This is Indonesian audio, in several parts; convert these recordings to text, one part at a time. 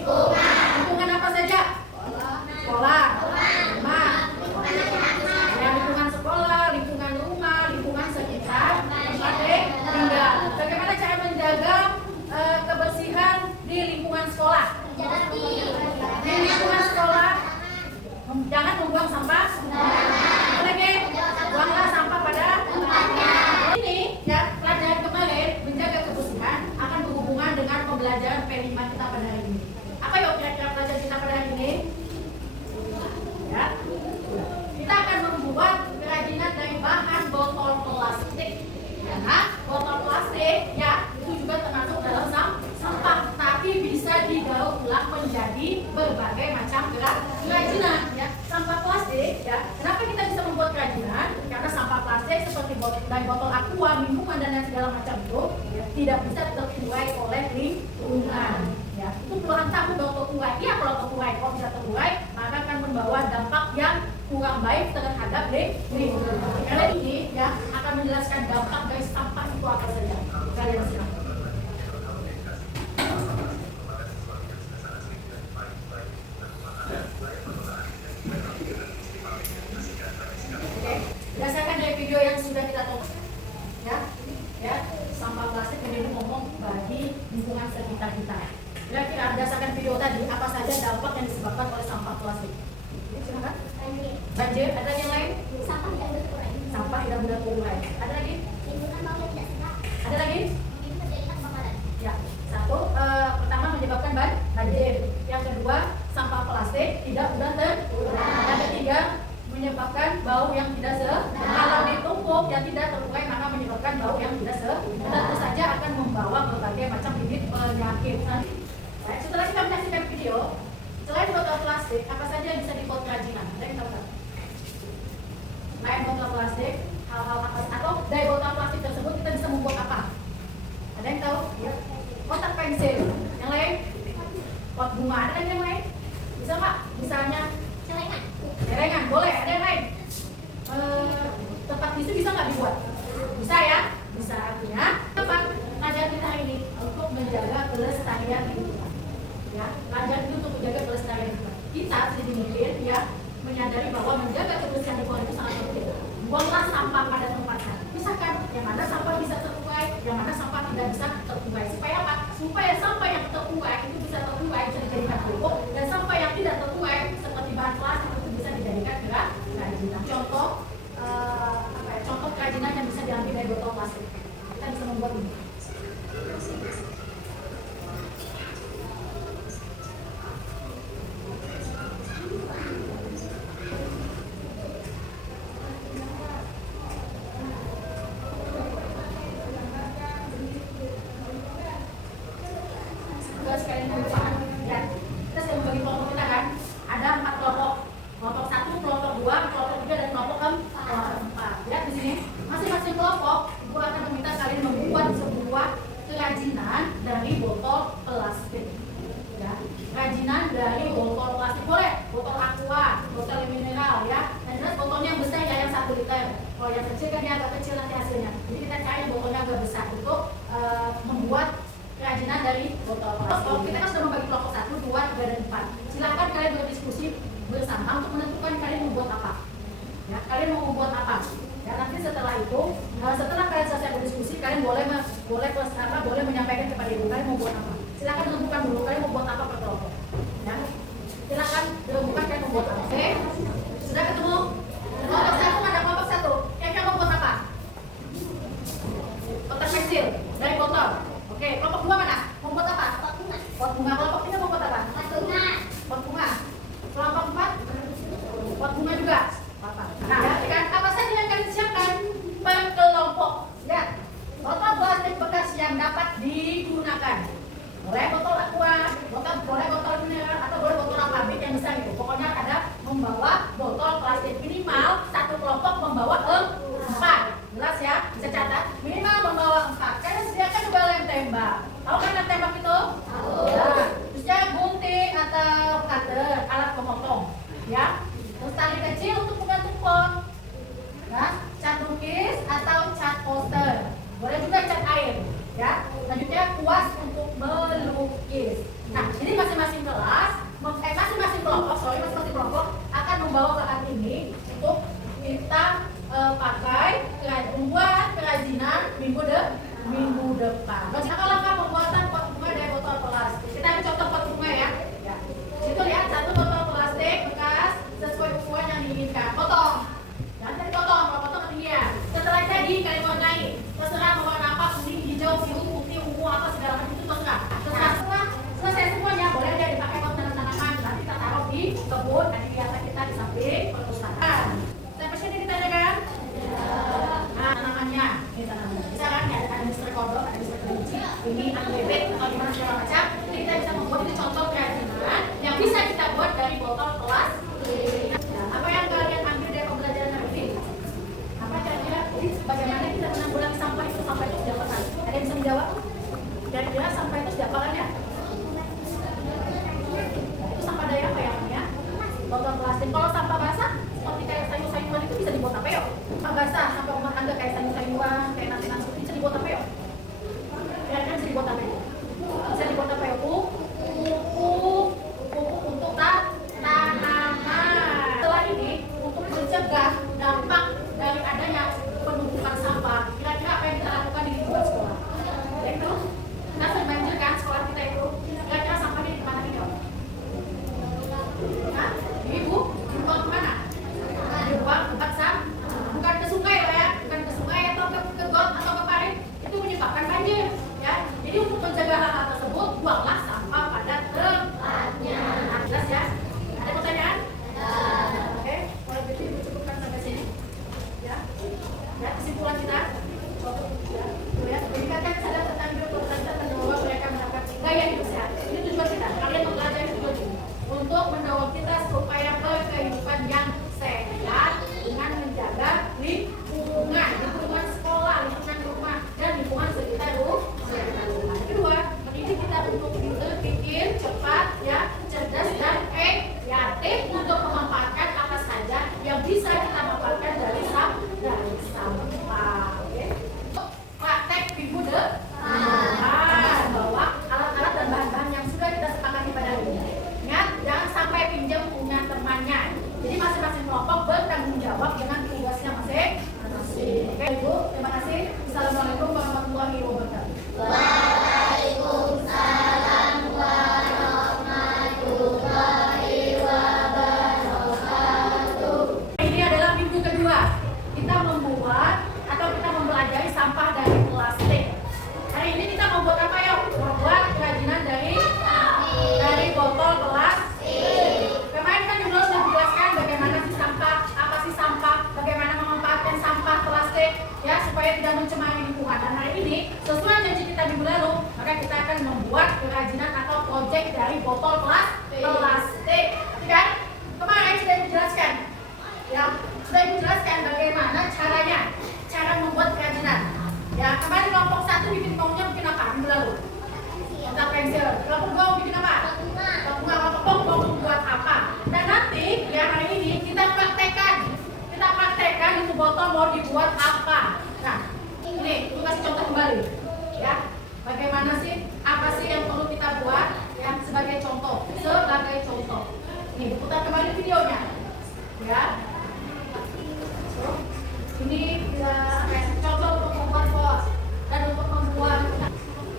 Lingkungan apa saja? Sekolah, rumah, ya, lingkungan sekolah, lingkungan rumah, lingkungan sekitar tempat tinggal. Bagaimana cara menjaga kebersihan di lingkungan sekolah? Di lingkungan sekolah, jangan membuang sampah. Lagi, buanglah sampah pada tempatnya. Ini ya, pelajaran kemarin menjaga kebersihan akan berhubungan dengan pembelajaran P5 kita pada hari ini. Apa yuk kira-kira pelajaran kita pada hari ini? Ya, kita akan membuat kerajinan dari bahan botol plastik. Karena botol plastik ya itu juga termasuk dalam sampah, tapi bisa didaur ulang menjadi berbagai macam kerajinan. Ya, sampah plastik ya. Kenapa kita bisa membuat kerajinan? Karena sampah plastik seperti dari botol aqua, minuman dan lain segala macam itu ya, tidak bisa terurai oleh lingkungan. Ya, itu puluhan tahun baru terurai. Iya, kalau terurai, kalau bisa terurai, maka akan membawa dampak yang kurang baik terhadap lingkungan. Karena ini ya akan menjelaskan dampak dari sampah itu apa saja. Kalian silakan. Berdasarkan dari video yang sudah kita tonton, ya, sampah plastik menjadi momok bagi lingkungan sekitar kita. Kira-kira berdasarkan video tadi, apa saja dampak yang disebabkan oleh sampah plastik? Silakan. Banjir. Ada yang lain? Sampah tidak mudah terurai. Sampah tidak mudah terurai. Ada lagi? Lingkungan bau yang tidak sedap. Ada lagi? Ini terjadinya kebakaran. Ya. Satu, pertama menyebabkan banjir. Yang kedua, sampah plastik tidak mudah terurai. Yang ketiga, menyebabkan bau yang tidak sedap. Kalau ditumpuk yang tidak terurai maka menyebabkan bau yang tidak sedap. Tentu saja akan membawa berbagai macam bibit penyakit. Baik, setelah kita menyaksikan video, selain botol plastik, apa saja yang bisa dibuat kerajinan? Ada yang tahu nggak? Selain botol plastik, hal-hal apa? Atau dari botol plastik tersebut kita bisa membuat apa? Ada yang tahu? Ya. Kotak pensil. Yang lain? Pot bunga. Ada yang lain? Bisa nggak? Misalnya celengan, boleh. Ada yang lain? Tempat tisu bisa nggak dibuat? Bisa ya? Bisa. Artinya tempat ngajar kita ini untuk menjaga kelestarian lingkungan. Ya, ngajar itu untuk menjaga kelestarian lingkungan. Kita sedikit mungkin ya menyadari bahwa menjaga kebersihan lingkungan itu sangat penting. Buanglah sampah pada tempatnya. Misalkan yang mana sampah bisa terurai, yang mana sampah tidak bisa terurai. Supaya apa? Supaya sampah yang terurai itu bisa terurai, bisa dijadikan pupuk, dan sampah yang tidak terurai seperti bahan plastik itu bisa dijadikan kerajinan. Contoh contoh kerajinan yang bisa diambil dari botol plastik. Kita bisa membuat ini. Dari botol plastik, ya, kerajinan dari botol plastik boleh, botol aqua, botol mineral, ya, dan jelas botolnya yang besar ya yang 1 liter. Kalau yang kecil kan dia agak kecil nanti hasilnya. Jadi kita cari botolnya agak besar untuk membuat kerajinan dari botol plastik. Kalau kita kan sudah membagi kelompok 1, 2, 3, dan 4. Silakan kalian berdiskusi bersama untuk menentukan kalian membuat apa. Ya, kalian mau membuat apa? Ya, nanti setelah itu, setelah kalian selesai berdiskusi, kalian boleh menyampaikan kepada ibu kalian mau buat apa. Silakan tentukan dulu kalian mau buat apa per kelompok. Ya, silakan tentukan kalian mau buat apa. Oke, sudah ketemu? Kelompok 1 ada kelompok 1. Kira-kira mau buat apa? Kotak pensil dari botol. Oke, kelompok 2 mana? Mau buat apa? Pot bunga. Pot bunga. Kelompok 3 mau buat apa? Pot bunga. Pot bunga. Kelompok 4 pot bunga juga. Nah, ya, apa saja yang kalian siapkan per kelompok? Lihat, botol plastik bekas yang dapat digunakan. Boleh botol aqua, boleh botol mineral, atau boleh botol pabrik yang besar gitu. Pokoknya ada membawa botol plastik minimal satu kelompok membawa 4. Jelas ya, bisa catat. Minimal membawa 4. Kalian sediakan juga lem tembak. Tahu kan lem tembak itu? Tahu. Nah, terusnya gunting atau cutter, alat pemotong. Ya. Terus tali kecil untuk menggantung pot. Ya, cat lukis atau cat poster. Boleh juga cat air. Ya. Selanjutnya kuas untuk melukis. Nah, ini masing-masing kelas tersebut ada di atas kita di samping perpustakaan. Sampai sini ditanyakan? Nah, tanamannya, ini tanamannya. Misalkan ya, ada Mr. Kodok, ada Mr. Kelinci, ini anggur bebek atau gimana segala macam. Jadi kita bisa membuat ini contoh kerajinan yang bisa kita buat dari botol kelas. Nah, apa yang kalian ambil dari pembelajaran hari ini? Apa kira-kira bagaimana kita menanggulangi sampah itu sampai itu tidak pernah? Ada yang bisa menjawab? Kira-kira sampah itu tidak pernah ya? Itu sampah dari apa ya? Botol plastik. Kalau sampah basah seperti kayak sayur-sayuran itu bisa dibuat apa ya? Sampah basah, sampah rumah tangga kayak sayur-sayuran, kayak nasi-nasi itu bisa dibuat apa ya? Kira-kira bisa dibuat apa ya? Bisa dibuat apa ya? Pupuk untuk tanaman. Setelah ini untuk mencegah dampak dari adanya penumpukan sampah, kira-kira apa yang kita lakukan di lingkungan sekolah? Yaitu kita sering banjir kan sekolah kita itu. Kira-kira sampahnya di mana ya? Nah, ibu dibuang kemana? Dibuang ke tempat sampah, bukan ke sungai ya, bukan ke sungai atau ke got atau ke parit, itu menyebabkan banjir ya. Jadi untuk mencegah hal tersebut, buanglah sampah pada tempatnya. Nah, jelas ya? Ada pertanyaan? Oke, kalau begitu ibu cukupkan sampai sini ya. Ya, kesimpulan kita ya, ya. Meningkatkan kesadaran tentang biodiversitas dan mendorong mereka mendapat gaya hidup sehat. Ini tujuan kita. Kalian mempelajari tujuan ini untuk mendorong kita supaya berkehidupan yang sehat dengan menjaga lingkungan sekolah, lingkungan rumah, dan lingkungan sekitar rumah. Kedua, mendidik kita untuk berpikir cepat, ya, cerdas dan kreatif untuk memanfaatkan apa saja yang bisa kita manfaatkan dari sampah. Oke. Praktek minggu depan bawa alat-alat dan bahan-bahan yang sudah kita sepakati pada hari ini. Ingat, jangan sampai pinjam punya temannya. Jadi masing-masing kelompok bertanggung jawab dengan tugasnya masing-masing. Oke, Ibu, terima kasih. Assalamualaikum warahmatullahi wabarakatuh. Waalaikumsalam warahmatullahi wabarakatuh. Ini adalah minggu kedua. Kita membuat atau kita mempelajari sampah dari plastik. Hari ini kita membuat apa ya? Membuat kerajinan dari botol plastik. Kemarin kan Ibu sudah menjelaskan bagaimana sih sampah, apa sih sampah, bagaimana memanfaatkan sampah plastik ya supaya tidak mencemari lingkungan. Dan hari ini sesuai janji kita minggu lalu, maka kita akan membuat kerajinan atau proyek dari botol plastik. Kan? Kemarin sudah dijelaskan. Ya, sudah dijelaskan bagaimana cara membuat kerajinan. Ya, kemarin kelompok 1 bikin maunya bikin apa? Minggu lalu. Kita pensil. Kelompok 2 bikin apa? Kelompok mau membuat apa? Dan nanti ya hari ini kita praktekkan itu botol mau dibuat apa. Nah, ini kita kasih contoh kembali. Ya, bagaimana sih? Apa sih yang perlu kita buat? Ya, sebagai contoh. Ini putar kembali videonya. Ya. Ini contoh untuk membuat pos dan untuk membuat.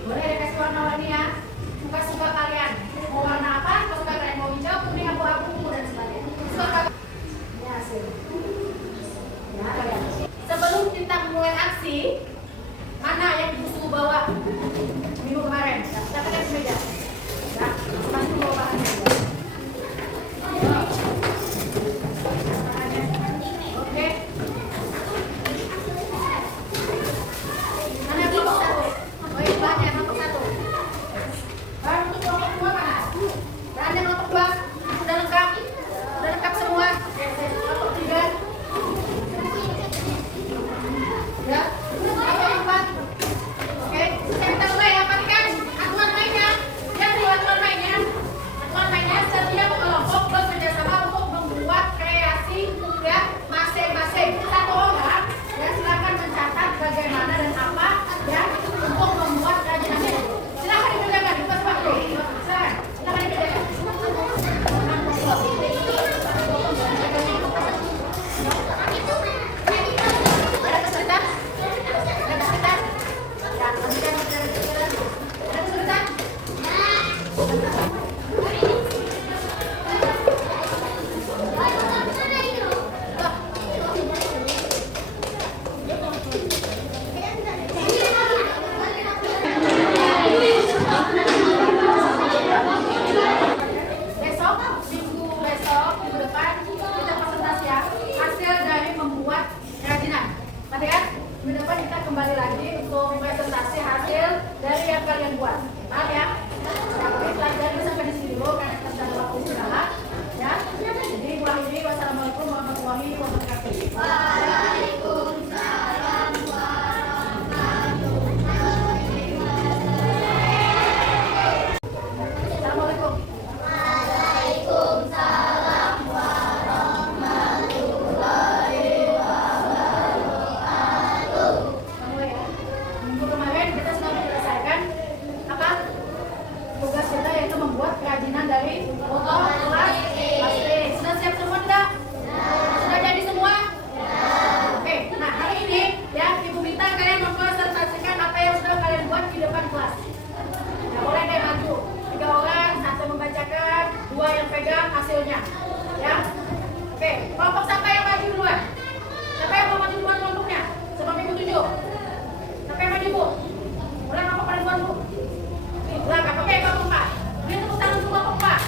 Boleh dikasih warna-warni ya. Suka-suka kalian. Mau warna apa? Suka kalian mau hijau, kuning, abu-abu dan sebagainya. Suka ini hasil. Ya, kalian. Sebelum kita mulai aksi, mana yang Ibu bawa minggu kemarin? Kita pakai meja. Ya, masih bawa bahannya. Oke. hasilnya. Ya. Oke, kelompok siapa yang maju duluan? Siapa yang mau maju duluan kelompoknya? Sebab ibu tunjuk. Siapa yang maju bu? Mulai kelompok pada duluan bu. Di belakang. Oke, kelompok 4. Beri tepuk tangan untuk kelompok 4.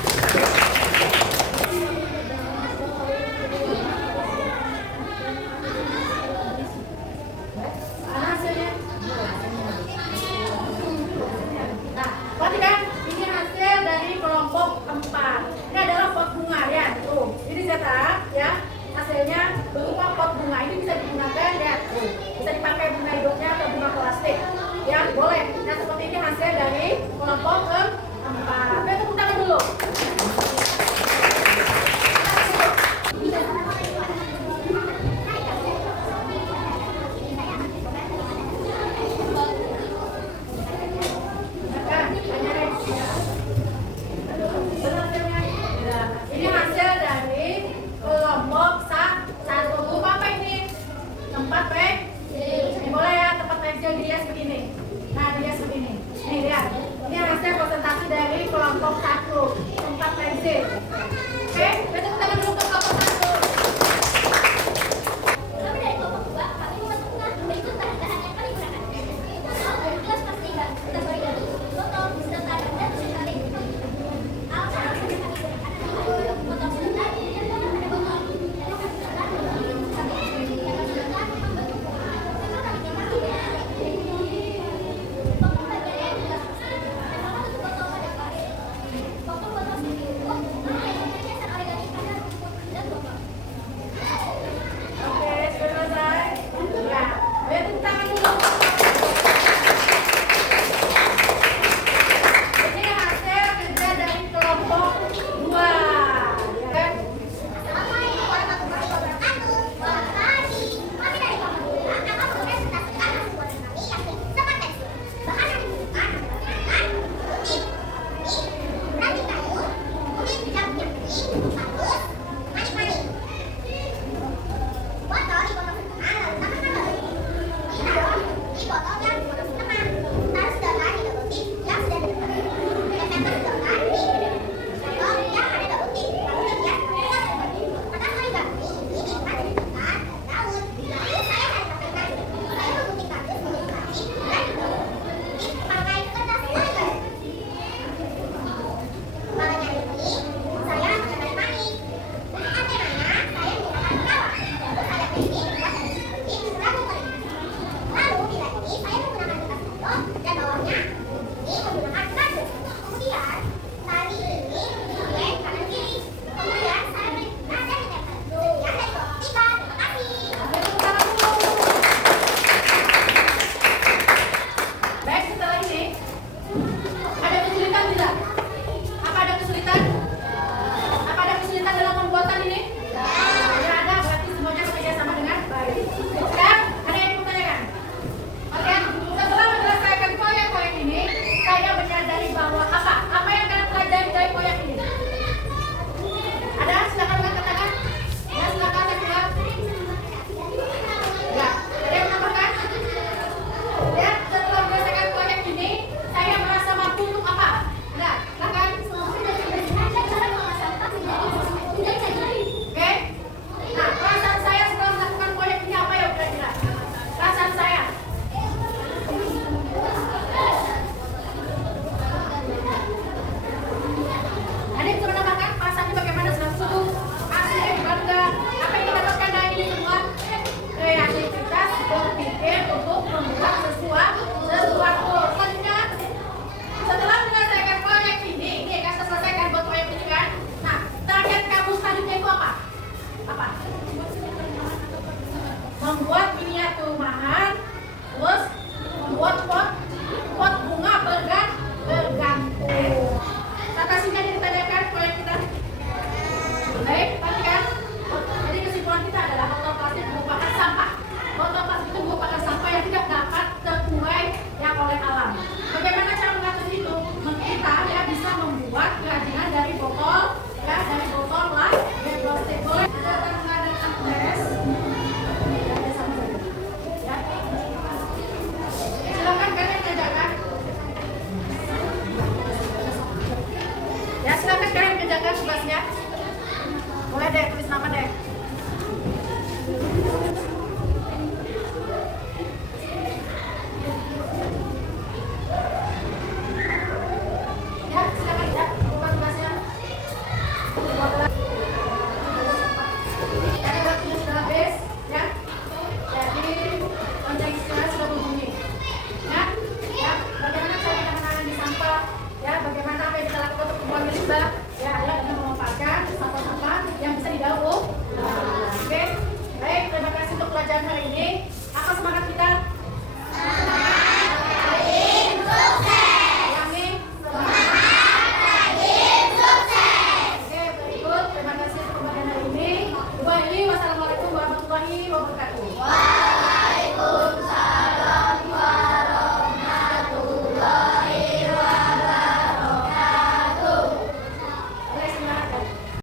Mana hasilnya? Nah, perhatikan, ini hasil dari kelompok 4. Ini adalah pot bunga ya, tuh. Ini cetak ya. Hasilnya berupa pot bunga. Ini bisa digunakan ya, tuh. Bisa dipakai bunga hidupnya atau bunga plastik. Ya, boleh. Nah, seperti ini hasil dari kelompok 4.